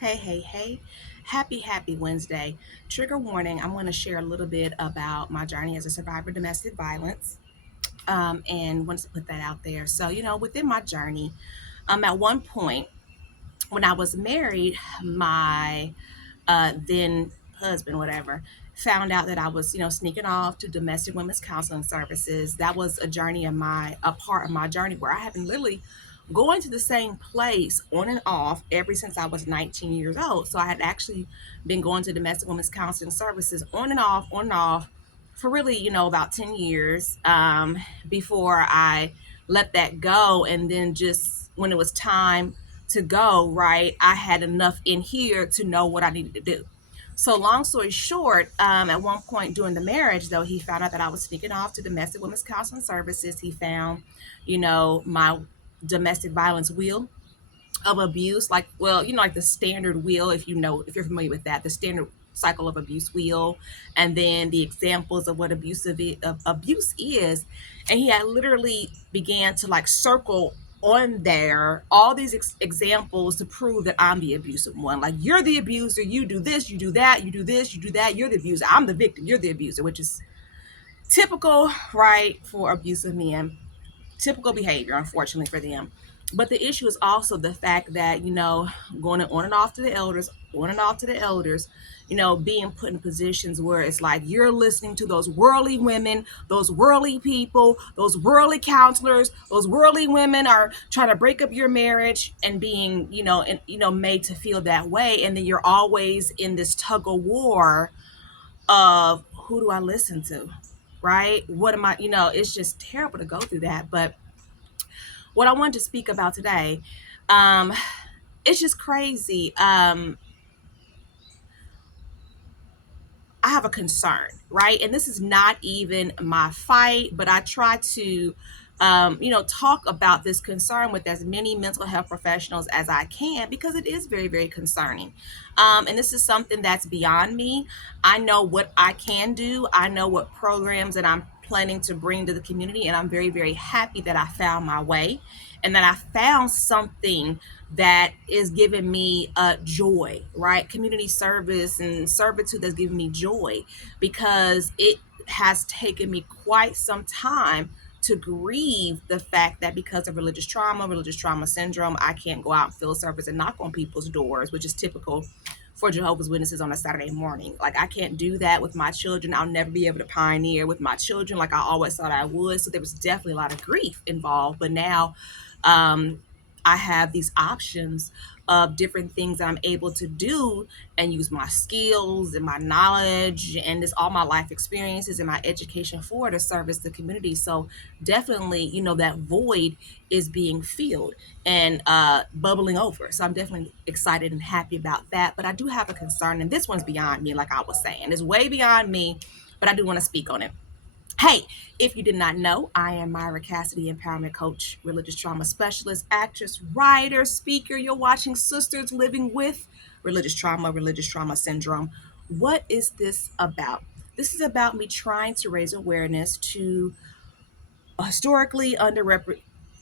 Hey. Happy Wednesday. Trigger warning, I'm going to share a little bit about my journey as a survivor of domestic violence and wanted to put that out there. So, within my journey, at one point when I was married, my then husband, whatever, found out that I was, sneaking off to domestic women's counseling services. That was a part of my journey where I have been literally going to the same place on and off ever since I was 19 years old. So I had actually been going to domestic women's counseling services on and off for really, about 10 years before I let that go. And then just when it was time to go, right, I had enough in here to know what I needed to do. So, long story short, at one point during the marriage, though, he found out that I was sneaking off to domestic women's counseling services. He found, my domestic violence wheel of abuse, like, well, like the standard wheel, if you're familiar with that, the standard cycle of abuse wheel, and then the examples of what abuse is. And he had literally began to like circle on there all these examples to prove that I'm the abusive one. Like, you're the abuser, you do this, you do that, you do this, you do that, you're the abuser, I'm the victim, you're the abuser, which is typical, right, for abusive men, typical behavior, unfortunately for them. But the issue is also the fact that, going on and off to the elders, on and off to the elders, being put in positions where it's like you're listening to those worldly women, those worldly people, those worldly counselors, those worldly women are trying to break up your marriage and being, made to feel that way. And then you're always in this tug of war of who do I listen to? Right? What am I, it's just terrible to go through that. But what I wanted to speak about today, um, it's just crazy. I have a concern, right? And this is not even my fight, but I try to, talk about this concern with as many mental health professionals as I can because it is very, very concerning. And this is something that's beyond me. I know what I can do. I know what programs that I'm planning to bring to the community, and I'm very, very happy that I found my way and that I found something that is giving me joy, right? Community service and servitude that's giving me joy because it has taken me quite some time to grieve the fact that because of religious trauma syndrome, I can't go out and field service and knock on people's doors, which is typical for Jehovah's Witnesses on a Saturday morning. Like, I can't do that with my children. I'll never be able to pioneer with my children like I always thought I would. So there was definitely a lot of grief involved. But now um, I have these options of different things that I'm able to do and use my skills and my knowledge and this all my life experiences and my education for to service the community. So definitely, that void is being filled and bubbling over. So I'm definitely excited and happy about that. But I do have a concern, and this one's beyond me, like I was saying. It's way beyond me, but I do want to speak on it. Hey, if you did not know, I am Myra Cassidy, empowerment coach, religious trauma specialist, actress, writer, speaker. You're watching Sisters Living with Religious Trauma Syndrome. What is this about? This is about me trying to raise awareness to a historically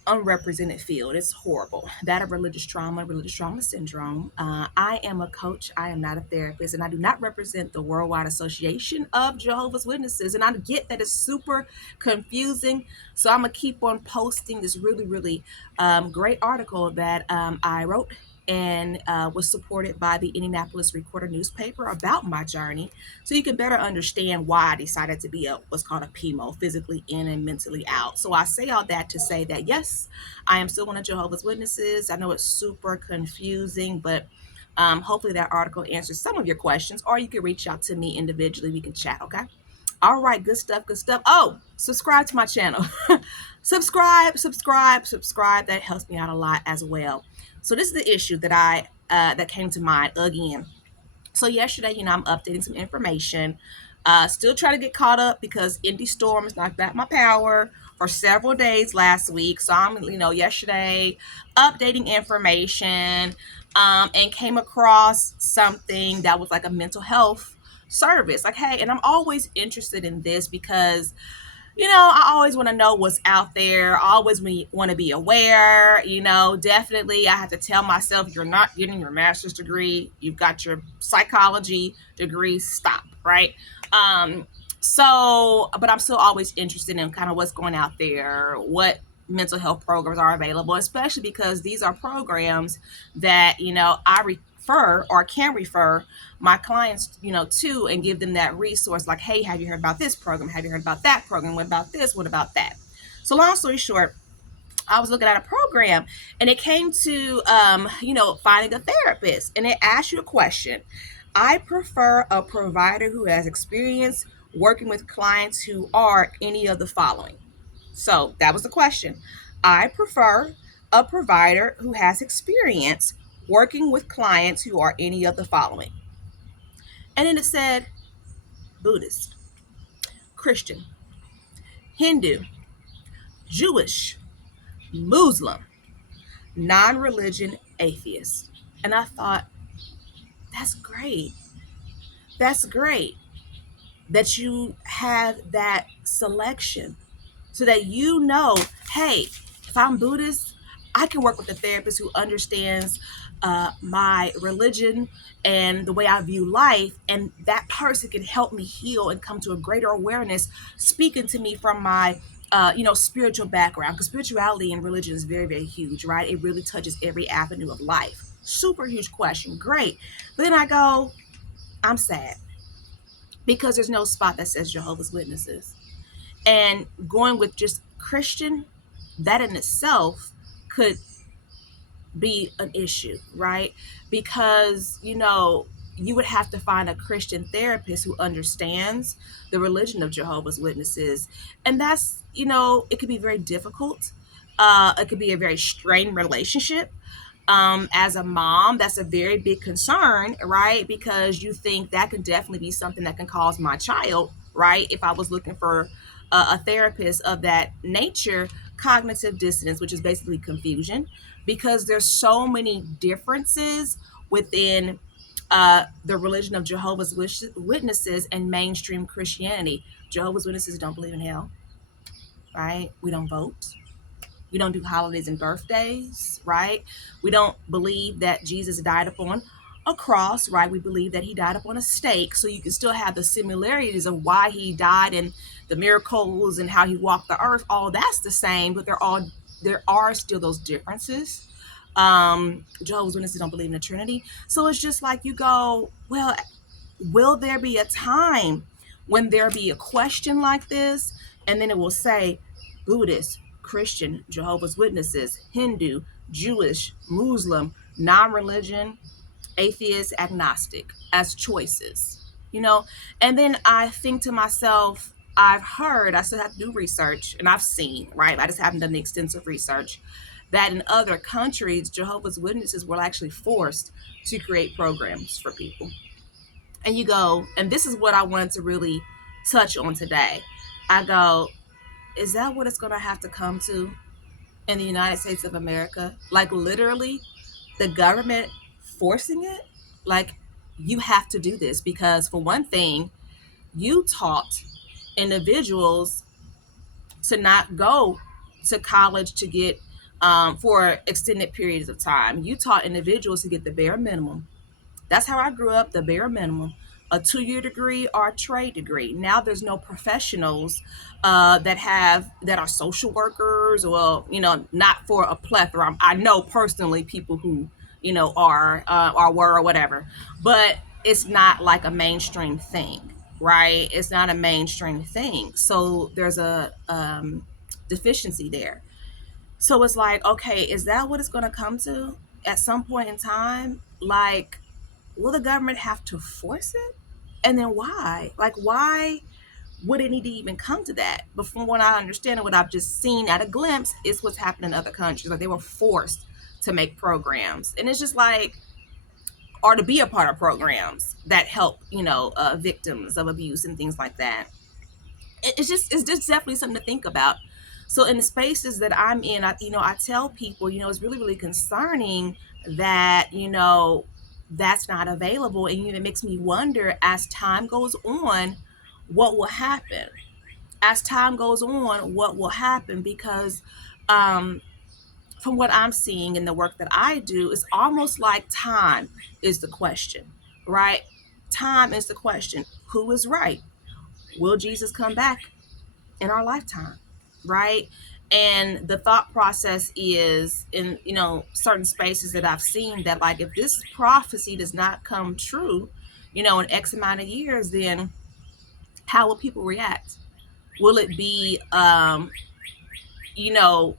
unrepresented field. It's horrible. That of religious trauma syndrome. I am a coach. I am not a therapist, and I do not represent the Worldwide Association of Jehovah's Witnesses. And I get that it's super confusing. So I'm going to keep on posting this really, really great article that I wrote and was supported by the Indianapolis Recorder Newspaper about my journey, so you can better understand why I decided to be what's called a PMO, physically in and mentally out. So I say all that to say that yes, I am still one of Jehovah's Witnesses. I know it's super confusing, but hopefully that article answers some of your questions, or you can reach out to me individually. We can chat, okay? All right, good stuff, good stuff. Oh, subscribe to my channel. subscribe. That helps me out a lot as well. So this is the issue that that came to mind again. So yesterday, I'm updating some information. Still trying to get caught up because Indy Storms knocked back my power for several days last week. So I'm, yesterday updating information and came across something that was like a mental health service. Like, hey, and I'm always interested in this because I always want to know what's out there. I always want to be aware. Definitely, I have to tell myself, you're not getting your master's degree. You've got your psychology degree. Stop, right? But I'm still always interested in kind of what's going out there, what mental health programs are available, especially because these are programs that, I refer or can refer my clients, to, and give them that resource like, hey, have you heard about this program? Have you heard about that program? What about this? What about that? So long story short, I was looking at a program and it came to, finding a therapist, and it asked you a question. I prefer a provider who has experience working with clients who are any of the following. So that was the question. I prefer a provider who has experience working with clients who are any of the following. And then it said Buddhist, Christian, Hindu, Jewish, Muslim, non religion, atheist. And I thought, that's great. That's great that you have that selection so that hey, if I'm Buddhist, I can work with a therapist who understands my religion and the way I view life, and that person can help me heal and come to a greater awareness, speaking to me from my spiritual background, because spirituality and religion is very, very huge, right? It really touches every avenue of life. Super huge question. Great. But then I go, I'm sad because there's no spot that says Jehovah's Witnesses. And going with just Christian, that in itself could be an issue, right? Because, you would have to find a Christian therapist who understands the religion of Jehovah's Witnesses. And that's, it could be very difficult. It could be a very strained relationship. As a mom, that's a very big concern, right? Because you think that could definitely be something that can cause my child, right? If I was looking for a therapist of that nature, cognitive dissonance, which is basically confusion, because there's so many differences within the religion of Jehovah's Witnesses and mainstream Christianity. Jehovah's Witnesses don't believe in hell, right? We don't vote. We don't do holidays and birthdays, right? We don't believe that Jesus died upon a cross, right? We believe that he died upon a stake. So you can still have the similarities of why he died and the miracles and how he walked the earth. All that's the same, but there are still those differences. Jehovah's Witnesses don't believe in the Trinity. So it's just like you go, well, will there be a time when there be a question like this? And then it will say Buddhist, Christian, Jehovah's Witnesses, Hindu, Jewish, Muslim, non-religion, atheist, agnostic as choices, And then I think to myself, I still have to do research, and I've seen, right? I just haven't done the extensive research that in other countries, Jehovah's Witnesses were actually forced to create programs for people. And you go, and this is what I wanted to really touch on today. I go, is that what it's going to have to come to in the United States of America? Like literally the government forcing it? Like, you have to do this because, for one thing, you taught individuals to not go to college to get for extended periods of time. You taught individuals to get the bare minimum. That's how I grew up, the bare minimum. A 2-year degree or a trade degree. Now there's no professionals that are social workers, or not for a plethora. I know personally people who are or were or whatever, but it's not like a mainstream thing, right? It's not a mainstream thing. So there's a deficiency there. So it's like, okay, is that what it's going to come to at some point in time? Like, will the government have to force it? And then why? Like, why would it need to even come to that? But from what I understand and what I've just seen at a glimpse, is what's happened in other countries. Like, they were forced to make programs. And it's just like, or to be a part of programs that help, victims of abuse and things like that. It's just definitely something to think about. So in the spaces that I'm in, I tell people, it's really, really concerning that, that's not available. And it makes me wonder, as time goes on, what will happen. as time goes on, what will happen? Because um, from what I'm seeing in the work that I do, it's almost like time is the question, right? Time is the question. Who is right? Will Jesus come back in our lifetime, right? And the thought process is in, certain spaces that I've seen that, like, if this prophecy does not come true, in X amount of years, then how will people react? Will it be, you know,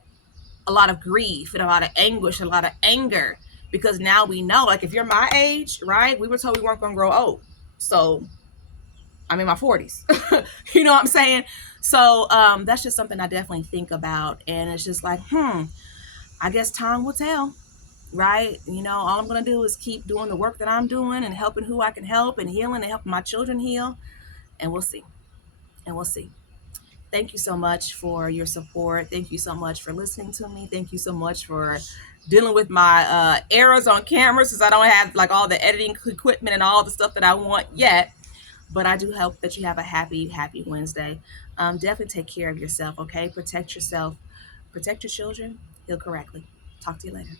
a lot of grief and a lot of anguish, a lot of anger? Because now we know, like, if you're my age, right? We were told we weren't going to grow old. So I'm in my 40s. You know what I'm saying? So that's just something I definitely think about. And it's just like, I guess time will tell, right? All I'm going to do is keep doing the work that I'm doing and helping who I can help and healing and helping my children heal. And we'll see. And we'll see. Thank you so much for your support. Thank you so much for listening to me. Thank you so much for dealing with my errors on camera, since I don't have like all the editing equipment and all the stuff that I want yet. But I do hope that you have a happy Wednesday. Definitely take care of yourself, okay? Protect yourself, protect your children, heal correctly. Talk to you later.